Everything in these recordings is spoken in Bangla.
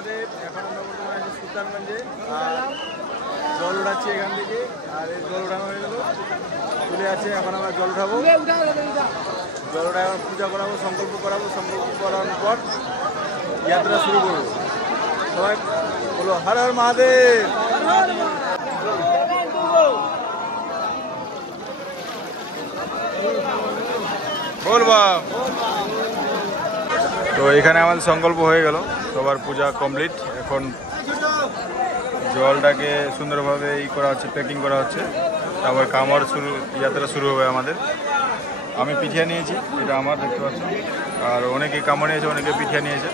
মহাদেব। এখন আমরা বর্তমানে আছি সুলতানগঞ্জে আর জল উঠাচ্ছি এখান থেকে। আর এই জল উঠানো হয়ে গেল, চলে আছে। এখন আমরা জল উঠাবো, জল উঠা এখন পূজা করাবো, সংকল্প করাবো। সংকল্প করানোর পর যাত্রা শুরু করবো। সবাই বলো হর হর মহাদেব। বলবা। তো এখানে আমাদের সংকল্প হয়ে গেল, সবার পূজা কমপ্লিট। এখন জলটাকে সুন্দরভাবে করা হচ্ছে, প্যাকিং করা হচ্ছে। তারপর কামার যাত্রা শুরু হবে আমাদের। আমি পিঠিয়া নিয়েছি, এটা আমার, দেখতে পাচ্ছি। আর অনেকে কামড় নিয়েছে, অনেকে পিঠিয়া নিয়েছে।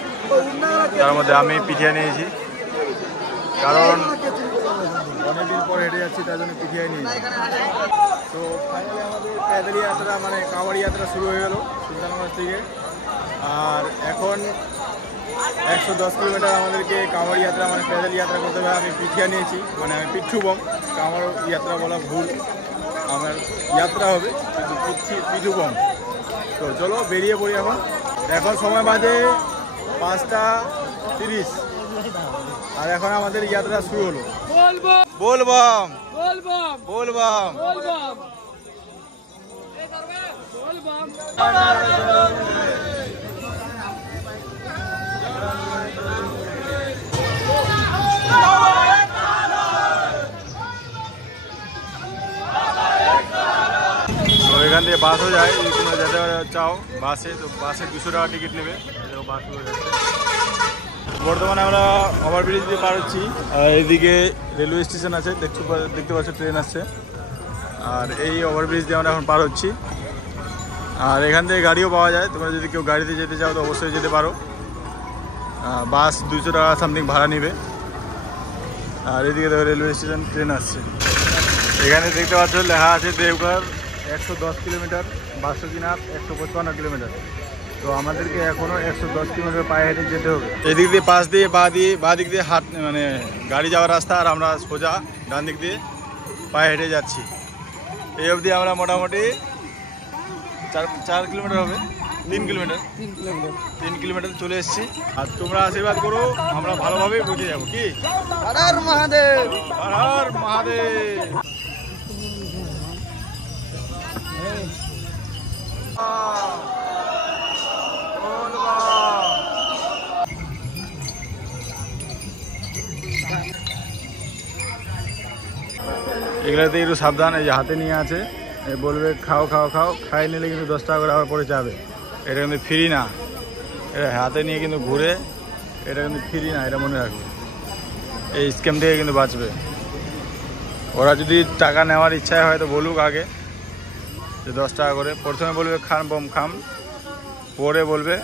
তার মধ্যে আমি পিঠিয়া নিয়েছি, কারণ অনেকদিন পর হেঁটে যাচ্ছি, তার জন্য পিঠিয়াই নিয়েছি। তো ফাইনালি আমাদের প্যাদল যাত্রা মানে কামাড়ি যাত্রা শুরু হয়ে গেল সুলতানগঞ্জ থেকে। আর এখন 110 কিলোমিটার আমাদেরকে কামাড়ি যাত্রা মানে প্যাদল যাত্রা করতে হবে। আমি পিঠিয়া নিয়েছি, মানে আমি পিঠু বম, কামার যাত্রা বলা ভুল, আমার যাত্রা হবে কিন্তু পিঠু বম। তো চলো বেরিয়ে পড়ি। এখন সময় বাজে 5টা 30 আর এখন আমাদের যাত্রা শুরু হলো। বলবাম বলবাম বলবাম বলবাম। এখান থেকে বাসও যায়, তোমরা যেতে চাও বাসে, তো বাসে 200 টাকা টিকিট নেবে। বাসগুলো যাচ্ছে। বর্তমানে আমরা ওভারব্রিজ দিয়ে পার হচ্ছি। আর এইদিকে রেলওয়ে স্টেশন আছে, দেখতে পাচ্ছ ট্রেন আসছে। আর এই ওভারব্রিজ দিয়ে আমরা এখন পার হচ্ছি। আর এখান থেকে গাড়িও পাওয়া যায়, তোমরা যদি কেউ গাড়িতে যেতে চাও তো অবশ্যই যেতে পারো। বাস 200 টাকা সামথিং ভাড়া নেবে। আর এদিকে দেখো রেলওয়ে স্টেশন, ট্রেন আসছে। এখানে দেখতে পাচ্ছ লেখা আছে দেওঘর 110 কিলোমিটার, বাসুকিনাথ 155 কিলোমিটার। তো আমাদেরকে এখনও 110 কিলোমিটার পায়ে হেঁটে যেতে হবে। এদিক দিয়ে পাশ দিয়ে বা দিক দিয়ে হাট মানে গাড়ি যাওয়ার রাস্তা, আর আমরা সোজা ডান দিক দিয়ে পায়ে হেঁটে যাচ্ছি। এই অবধি আমরা মোটামুটি 4 কিলোমিটার হবে, 3 কিলোমিটার চলে এসেছি। আর তোমরা আশীর্বাদ করো, আমরা ভালোভাবে পৌঁছে যাবো। কি হর হর মহাদেব, হর হর মহাদেব। এগুলোতে একটু সাবধান। এই যে হাতে নিয়ে আছে, বলবে খাও খাও খাও, খাই নিলে কিন্তু 10 টাকা করে আবার পরে যাবে। এটা কিন্তু ফ্রি না, এটা হাতে নিয়ে কিন্তু ঘুরে, এটা কিন্তু ফ্রি না, এটা মনে রাখবে। এই স্ক্যাম থেকে কিন্তু বাঁচবে। ওরা যদি টাকা নেওয়ার ইচ্ছা হয় তো বলুক আগে যে 10 টাকা করে। প্রথমে বলবে খান বম খাম, পরে বলবে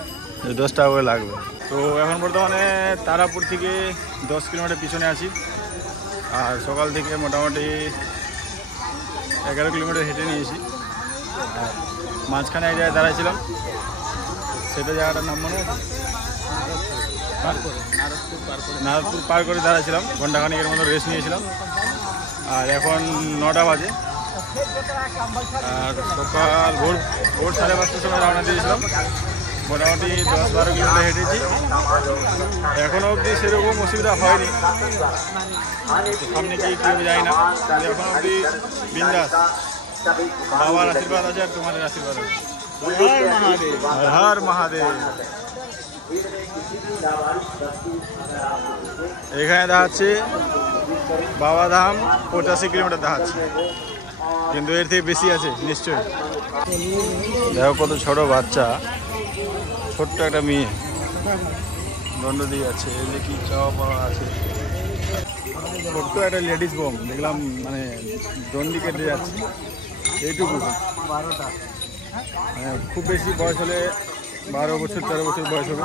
যে 10 টাকা করে লাগবে। তো এখন বর্তমানে তারাপুর থেকে 10 কিলোমিটার পিছনে আছি। আর সকাল থেকে মোটামুটি 11 কিলোমিটার হেঁটে নিয়েছি। আর মাঝখানে এক জায়গায় দাঁড়াইছিলাম, সেটা জায়গাটার নাম মনে আছে, নারদপুর পার করে দাঁড়াইছিলাম। ঘন্টাখানিকের মতো রেস্ট নিয়েছিলাম। আর এখন 9টা বাজে। আর সকাল ভোর 5:30টার সময় রওনা দিয়েছিলাম। মোটামুটি 10-12 কিলোমিটার হেঁটেছি। এখনও অবধি সেরকম অসুবিধা হয়নি। সামনে কি হবে যায় না, এখন অবধি বিন্দাস। বাবার আশীর্বাদ আছে আর তোমাদের আশীর্বাদ আছে। হর হর মহাদেব। এখানে দেখাচ্ছে বাবাধাম 85 কিলোমিটার দেখাচ্ছে, কিন্তু এর থেকে বেশি আছে নিশ্চয়ই। দেখো কত ছোট বাচ্চা, ছোট্ট একটা মেয়ে দণ্ড দিয়ে আছে। এই যে কি চাওয়া পাওয়া আছে, ছোট্ট একটা লেডিস বম দেখলাম, মানে দণ্ডি কেটে যাচ্ছে এইটুকু। খুব বেশি বয়স হলে 12 বছর 13 বছর বয়স হবে।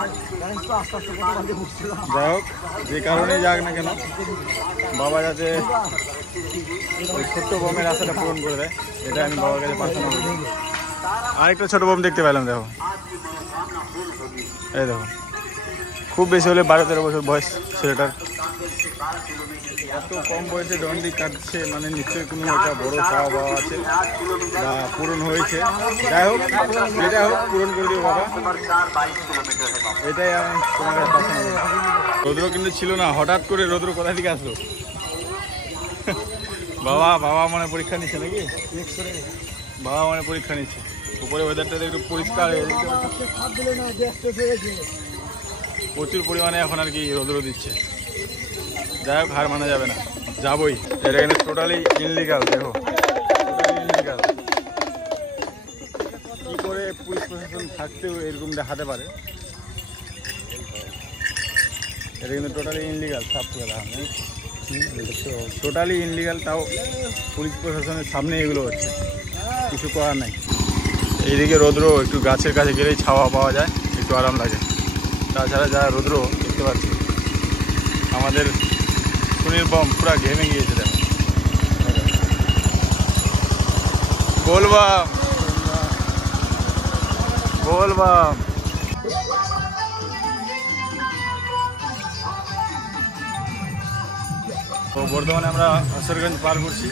যাই হোক, যে কারণে যাক না কেন, বাবা যাতে ওই ছোট্ট বোমের আশাটা পূরণ করে দেয়, এটা আমি বাবার কাছে প্রার্থনা করি। আরেকটা ছোট বোম দেখতে পেলাম, দেখো, এই দেখো, খুব বেশি হলে 12-13 বছর বয়স ছেলেটার। এত কম বয়সে দণ্ডি কাটছে, মানে নিশ্চয়ই কোনো একটা বড় চাওয়া পাওয়া আছে বা পূরণ হয়েছে। যাই হোক, যেটা হোক পূরণ করে দিও বাবা, এটাই আমি তোমার কাছে প্রার্থনা করি। রৌদ্র কিন্তু ছিল না, হঠাৎ করে রৌদ্র কোথা থেকে আসলো? বাবা মানে পরীক্ষা নিচ্ছে নাকি? বাবা মানে পরীক্ষা নিচ্ছে। উপরে ওয়েদারটা একটু পরিষ্কার, প্রচুর পরিমাণে এখন আর কি রৌদ্র দিচ্ছে। যাই হোক, হার মানা যাবে না, যাবই। এটা কিন্তু টোটালি ইনলিগাল। দেখো, টোটালি ইনলিগাল। কি করে পুলিশ প্রশাসন থাকতেও এরকম দেখাতে পারে? এটা কিন্তু টোটালি ইনলিগাল, সাফ করে দেখানো, টোটালি ইনলিগাল। তাও পুলিশ প্রশাসনের সামনে এগুলো হচ্ছে, কিছু করার নাই। এইদিকে রৌদ্র, একটু গাছের কাছে গেলেই ছাওয়া পাওয়া যায়, একটু আরাম লাগে। তাছাড়া যা রৌদ্র দেখতে পাচ্ছি, আমাদের সুনীল বম পুরা ঘেমে গিয়েছে। দেখো, বলবাম তো বর্তমানে আমরা আসরগঞ্জ পার করছি।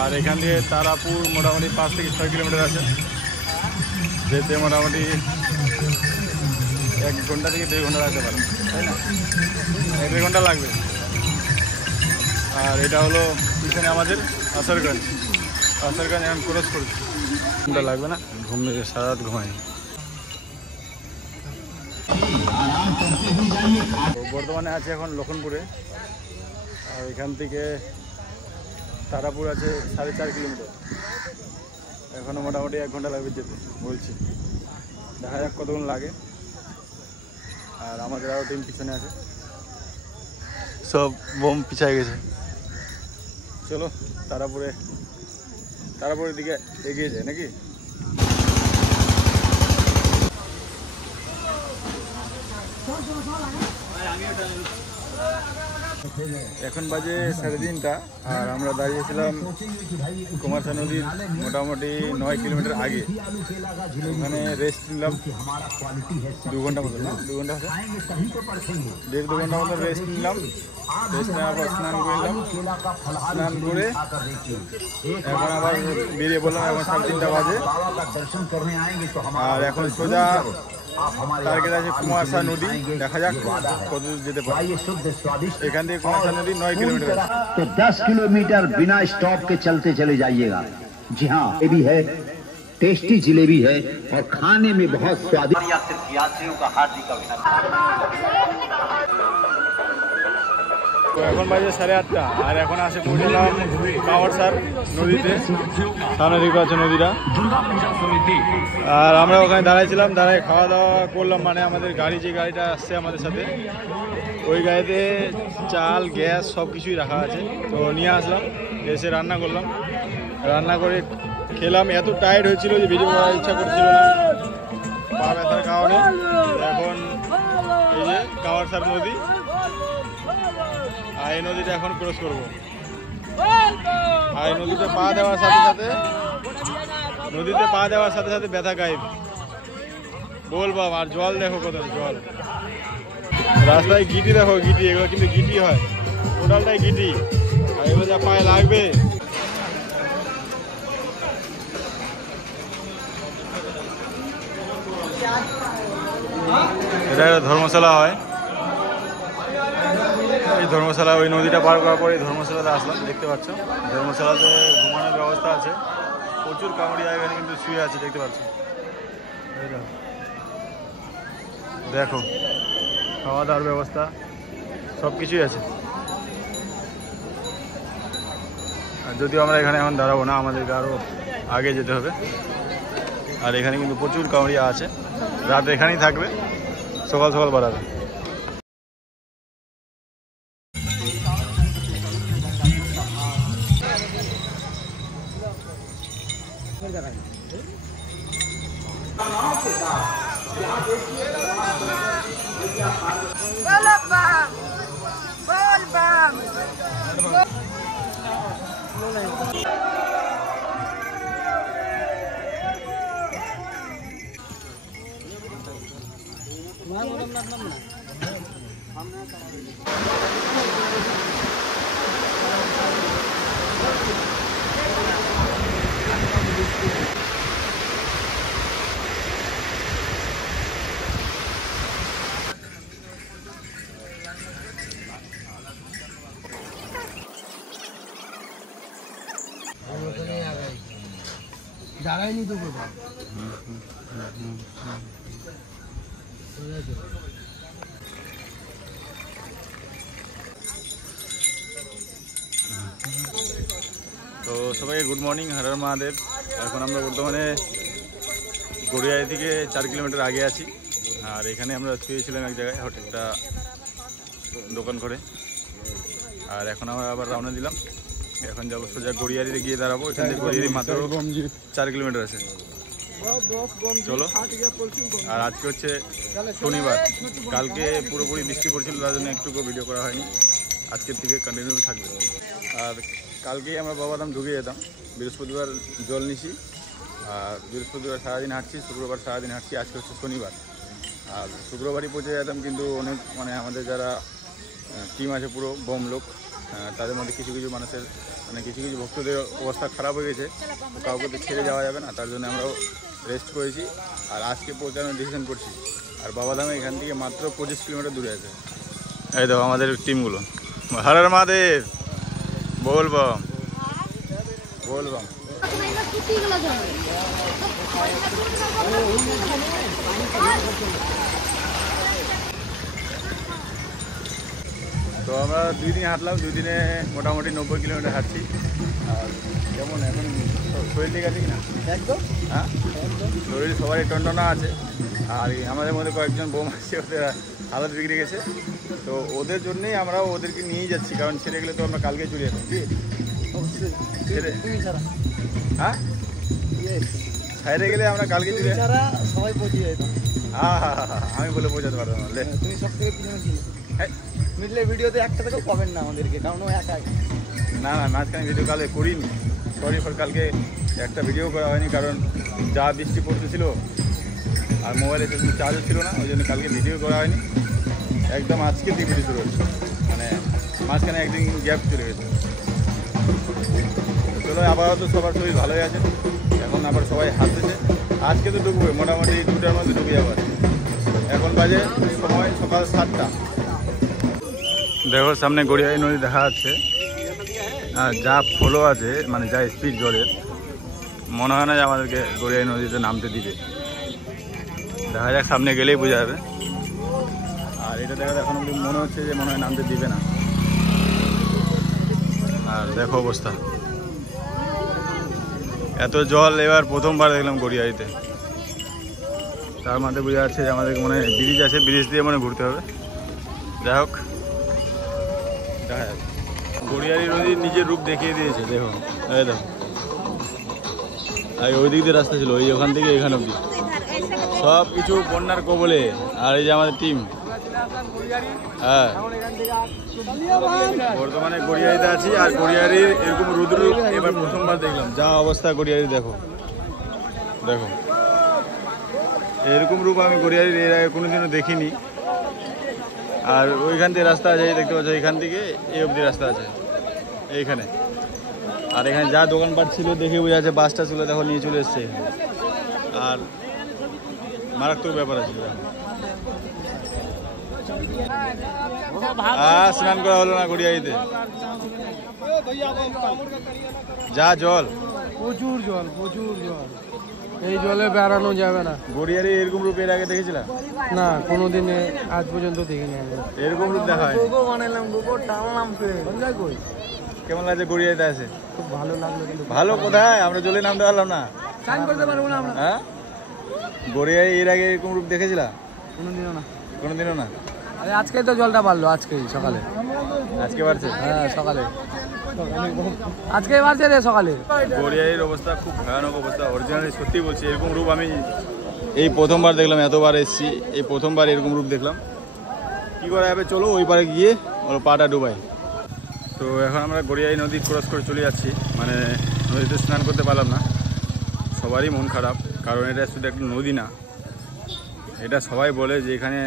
আর এখান থেকে তারাপুর মোটামুটি 5 থেকে 6 কিলোমিটার আছে। যেতে মোটামুটি 1 ঘন্টা থেকে 2 ঘন্টা লাগতে পারে, তাই না? 1-2 ঘন্টা লাগবে। আর এটা হলো পিছনে আমাদের আসরগঞ্জ এখন ক্রস করছি। ঘন্টা লাগবে না, ঘুমিয়ে সারা রাত ঘুমায়নি। বর্তমানে আছে এখন লক্ষণপুরে। আর এখান থেকে তারাপুর আছে 4.5 কিলোমিটার। এখনও মোটামুটি 1 ঘন্টা লাগবে যেতে বলছি। দেখা যাক কতক্ষণ লাগে। আর আমাদের আরও টিম পিছনে আছে, সব বোম পিছায় গেছে। চলো তারাপুরের দিকে এগিয়ে যায় নাকি? এখন বাজে 3:30টা। আর আমরা দাঁড়িয়েছিলাম কুমারসা নদীর মোটামুটি 9 কিলোমিটার আগে। ওখানে রেস্ট নিলাম 2 ঘন্টা মতো, না 2 ঘন্টা হবে, 1.5-2 ঘন্টা মতো রেস্ট নিলাম। রেস্ট নেওয়ার পর স্নান করলাম। স্নান করে এখন আবার বেরিয়ে বললাম। এখন 3:30 বাজে। আর এখন সোজা টার্গেট আছে কুমারসা নদী। দেখা যাক কত দূর যেতে পারে। এখান থেকে कुमारसा नदी 9 किलोमीटर तो 10 किलोमीटर बिना स्टॉप के चलते चले जाइएगा। जी हाँ, ये भी है, टेस्टी जिलेबी है और खाने में बहुत स्वादिष्ट। यात्रियों का हार्दिक তো এখন বাজে 8:30টা। আর এখন আসে পৌঁছলাম কাওয়ারসার নদীতে। সামনে দিকে আছে নদীটা। আর আমরা ওখানে দাঁড়াইছিলাম, দাঁড়ায় খাওয়া দাওয়া করলাম। মানে আমাদের গাড়ি, যে গাড়িটা আসছে আমাদের সাথে, ওই গাড়িতে চাল, গ্যাস সব কিছুই রাখা আছে। তো নিয়ে আসলাম, এসে রান্না করলাম। রান্না করে খেলাম। এত টায়ার্ড হয়েছিল যে ভিডিও করার ইচ্ছা করছিল না, পা ব্যথার কারণে। এখন এই যে কাওয়ারসার নদী, আর এই নদীটা এখন ক্রস করবো। আর এই নদীতে পা দেওয়ার সাথে সাথে ব্যথা গায়েব, বলবাম। আর জল দেখো কত জল। রাস্তায় গিটি দেখো, গিটি। এগুলো কিন্তু গিটি হয়, টোটালটাই গিটি। আর এগুলো যা পায়ে লাগবে। এটা ধর্মশালা হয়। এই ধর্মশালা, ওই নদীটা পার করার পরে ধর্মশালাতে আসলাম। দেখতে পাচ্ছ ধর্মশালাতে ঘুমানোর ব্যবস্থা আছে। প্রচুর কামড়িয়া এখানে কিন্তু শুয়ে আছে, দেখতে পাচ্ছ। দেখো, খাওয়া দাওয়ার ব্যবস্থা সব কিছুই আছে। আর যদিও আমরা এখানে এখন দাঁড়াবো না, আমাদেরকে আরও আগে যেতে হবে। আর এখানে কিন্তু প্রচুর কামড়িয়া আছে। রাত এখানেই থাকবে, সকাল সকাল বাড়াবে। জায়গায় নি তো কোথাও তো সবাইকে গুড মর্নিং, হর হর মহাদেব। এখন আমরা বর্তমানে গড়িয়ারি থেকে 4 কিলোমিটার আগে আছি। আর এখানে আমরা শুয়েছিলাম এক জায়গায়, হোটেলটা দোকান করে। আর এখন আমরা আবার রওনা দিলাম। এখন যাবো সোজা গড়িয়ারিতে গিয়ে দাঁড়াবো। এখান থেকে গড়িয়ারি মাত্র 4 কিলোমিটার আছে। চলো। আর আজকে হচ্ছে শনিবার, কালকে পুরোপুরি বৃষ্টি পড়ছিল, তার জন্য একটুকু ভিডিও করা হয়নি। আজকের থেকে কন্টিনিউ থাকবে। আর কালকেই আমরা বাবাধাম ঢুকে যেতাম। বৃহস্পতিবার জল নিছি, আর বৃহস্পতিবার সারাদিন হাঁটছি, শুক্রবার সারাদিন হাঁটছি। আজকে হচ্ছে শনিবার, আর শুক্রবারই পৌঁছে যেতাম। কিন্তু অনেক আমাদের যারা টিম আছে পুরো বম লোক, তাদের মধ্যে কিছু কিছু মানুষের কিছু কিছু ভক্তদের অবস্থা খারাপ হয়ে গেছে। কাউকে তো ছেড়ে যাওয়া যাবে না, তার জন্য আমরাও রেস্ট করেছি। আর আজকে পৌঁছানোর ডিসিশন করছি। আর বাবাধামে এখান থেকে মাত্র 25 কিলোমিটার দূরে আছে। এই দেখো আমাদের টিমগুলো। হর হর মহাদেব, বলবাম বলবাম। তো আমরা 2 দিন হাঁটলাম, 2 দিনে মোটামুটি 90 কিলোমিটার হাঁটছি। আর কেমন এখন শরীর ঠিক আছে কিনা? একদম, হ্যাঁ শরীর সবারই টনটনা আছে। আর আমাদের মধ্যে কয়েকজন বোম আছে, ওদের হালত বিগড়ে গেছে। তো ওদের জন্যেই আমরাও ওদেরকে নিয়েই যাচ্ছি, কারণ ছেড়ে গেলে তো আমরা কালকে চলে যেতাম। কি ছেড়ে হ্যাঁ ছেড়ে গেলে আমরা কালকে চলে সবাই পৌঁছে যেতাম। হ্যাঁ হ্যাঁ হ্যাঁ, আমি বলে বোঝাতে পারতাম না। তুমি সব থেকে পিছনে ছিলে। মিডলে ভিডিওতে একটা থেকে পাবেন না আমাদেরকে, কারণ ও একাই। না না, মাঝখানে ভিডিও কালে করিনি। সরি ফর কালকে একটা ভিডিও করা হয়নি, কারণ যা বৃষ্টি পড়তেছিল আর মোবাইলে সেরকম চার্জও ছিল না, ওই জন্য কালকে ভিডিও করা হয়নি। একদম আজকে দিয়ে ভিডিও শুরু হচ্ছে, মাঝখানে একদিন গ্যাপ চলে গেছে। চলো, আপাতত সবার শরীর ভালোই আছে। এখন আবার সবাই হাসতেছে। আজকে তো ঢুকবে মোটামুটি 2টার মধ্যে ঢুকে যাবার। এখন বাজে সময় সকাল 7টা। দেখো সামনে গড়িয়ারি নদী দেখা যাচ্ছে। আর যা ফ্লো আছে, যা স্পিড জলের, মনে হয় না যে আমাদেরকে গড়িয়ারি নদীতে নামতে দিবে। দেখা যাক, সামনে গেলেই বোঝা যাবে। আর এটা দেখা এখন অব্দি মনে হচ্ছে যে মনে হয় নামতে দিবে না। আর দেখো অবস্থা, এত জল এবার প্রথমবার দেখলাম গড়িয়ারিতে। তার মধ্যে বোঝা যাচ্ছে যে আমাদের মনে হয় ব্রিজ আছে, ব্রিজ দিয়ে ঘুরতে হবে। যাই হোক, দেখা যাবে। গড়িয়ারি নদী নিজের রূপ দেখিয়ে দিয়েছে। দেখো, এই দেখো, আর ওই দিক দিয়ে রাস্তা ছিল, ওই ওখান থেকে এখানে অব্দি সব কিছু বন্যার কবলে। আর এই যে আমাদের টিম, হ্যাঁ বর্তমানে গড়িয়ারিতে আছি। আর গড়িয়ারির এরকম রুদ্র এবার প্রথমবার দেখলাম। যা অবস্থা গড়িয়ারি, দেখো দেখো, এরকম রূপ আমি গড়িয়ারির এর আগে কোনোদিনও দেখিনি। আর ওইখান থেকে রাস্তা আছে, দেখতে পাচ্ছ, এখান থেকে এই অবধি রাস্তা আছে এইখানে। আর এখানে যা দোকানপাট ছিল দেখে বোঝা যাচ্ছে বাসটা ছিল, দেখো নিয়ে চলে এসছে। আর মারাত্মক ব্যাপার আছে। স্নান করা হলো না গড়িয়ারিতে, যা জল, প্রচুর জল, প্রচুর জল। এই জলে বেড়ানো যাবে না। গড়িয়ারি এরকম রূপ এর আগে দেখেছিলাম না, কোনোদিনে আজ পর্যন্ত দেখিনি। এরকম রূপ দেখা হয়। কেমন লাগছে গড়িয়ারিতে আছে? খুব ভালো লাগলো। কিন্তু ভালো কোথায়, আমরা জলে নামতে পারলাম না। চান করতে পারবো না আমরা। হ্যাঁ, গড়িয়ারি এর আগে এরকম রূপ দেখেছিলাম? কোনোদিনও না। কোনোদিনও না। আজকে তো জলটা বাড়লো, আজকেই সকালে। আজকে বাড়ছে? হ্যাঁ, সকালে আজকে বাড়ছে রে সকালে। গড়িয়ারির অবস্থা খুব ভয়ানক অবস্থা। অরিজিনালি সত্যি বলছি, এরকম রূপ আমি এই প্রথমবার দেখলাম। এতবার এসেছি, এই প্রথমবার এরকম রূপ দেখলাম। কী করা যাবে, চলো ওই পারে গিয়ে ওর পাটা ডুবাই। তো এখন আমরা গড়িয়ারি নদী ক্রস করে চলে যাচ্ছি। নদীতে স্নান করতে পারলাম না। সবারই মন খারাপ, কারণ এটা শুধু একটা নদী না। এটা সবাই বলে যে এখানে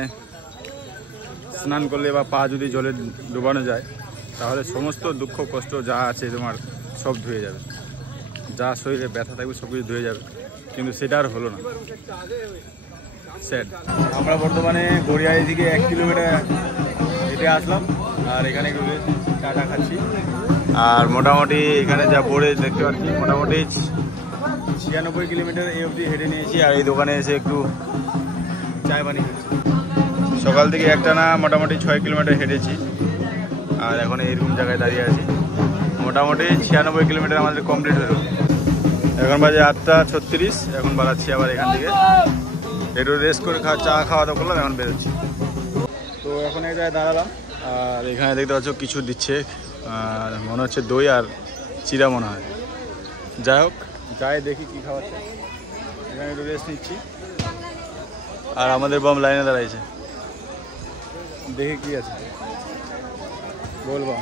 স্নান করলে বা পা যদি জলে ডুবানো যায়, তাহলে সমস্ত দুঃখ কষ্ট যা আছে তোমার সব ধুয়ে যাবে। যা শরীরে ব্যথা থাকবে সব কিছু ধুয়ে যাবে, কিন্তু সেটা আর হলো না। স্যাড। আমরা বর্তমানে গড়িয়ারি থেকে 1 কিলোমিটার হেঁটে আসলাম, আর এখানে চাটা খাচ্ছি। আর মোটামুটি এখানে যা বোর্ডে দেখতে পাচ্ছি মোটামুটি 96 কিলোমিটার এই অবধি হেঁটে নিয়েছি। আর এই দোকানে এসে একটু চায় পানি খাচ্ছি। সকাল থেকে একটানা মোটামুটি 6 কিলোমিটার হেঁটেছি, আর এখন এইরকম জায়গায় দাঁড়িয়ে আছি। মোটামুটি 96 কিলোমিটার আমাদের কমপ্লিট হলো। এখন বাজে 8:36। এখন বাড়াচ্ছি আবার এখান থেকে, একটু রেস্ট করে চা খাওয়া দাওয়া করলাম, এখন বেরোচ্ছি। তো এখন এই জায়গায় দাঁড়ালাম, আর এখানে দেখতে পাচ্ছ কিছু দিচ্ছে, আর মনে হচ্ছে দই আর চিরা মনে হয়। যাই হোক, যাই দেখি কী খাওয়াচ্ছে। এখানে একটু রেস্ট নিচ্ছি, আর আমাদের বম লাইনে দাঁড়াইছে, দেখি কি আছে বলবো।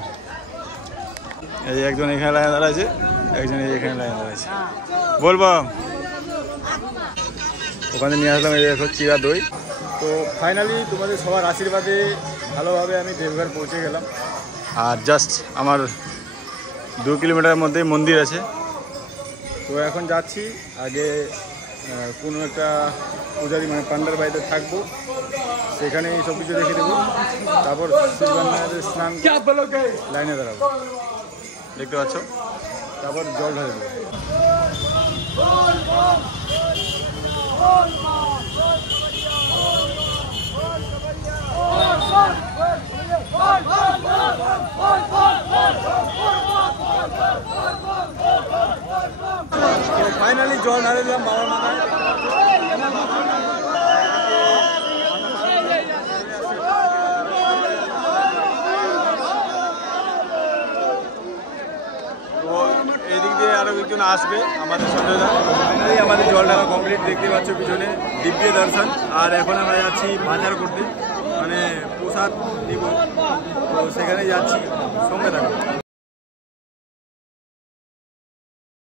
এই একজন এখানে লাইনে দাঁড়াইছে, একজন এখানে লাইনে দাঁড়াইছে, বলবো। ওখানে নিয়ে আসলাম এই দেখো চিরা দই। তো ফাইনালি তোমাদের সবার আশীর্বাদে ভালোভাবে আমি দেবঘর পৌঁছে গেলাম। আর জাস্ট আমার 2 কিলোমিটারের মধ্যেই মন্দির আছে। তো এখন যাচ্ছি, আগে কোনো একটা পূজারি মানে পান্ডার বাড়িতে থাকবো, সেখানে সব কিছু দেখে দেবো। তারপর স্নান লাইনে দাঁড়াবো, দেখতে পাচ্ছ। তারপর জল ঢালে দেবো। ফাইনালি জল ঢালে দিলাম বাবার মাথায়। তো এদিক দিয়ে আরো একজন আসবে আমাদের সঞ্জয়দা। ফাইনালি আমাদের জল ঢালা কমপ্লিট, দেখতে পাচ্ছ পিছনে দিব্য দর্শন। আর এখন আমরা যাচ্ছি বাজার করতে, মানে প্রসাদ নিব, তো সেখানে যাচ্ছি, সঙ্গে থাকবো।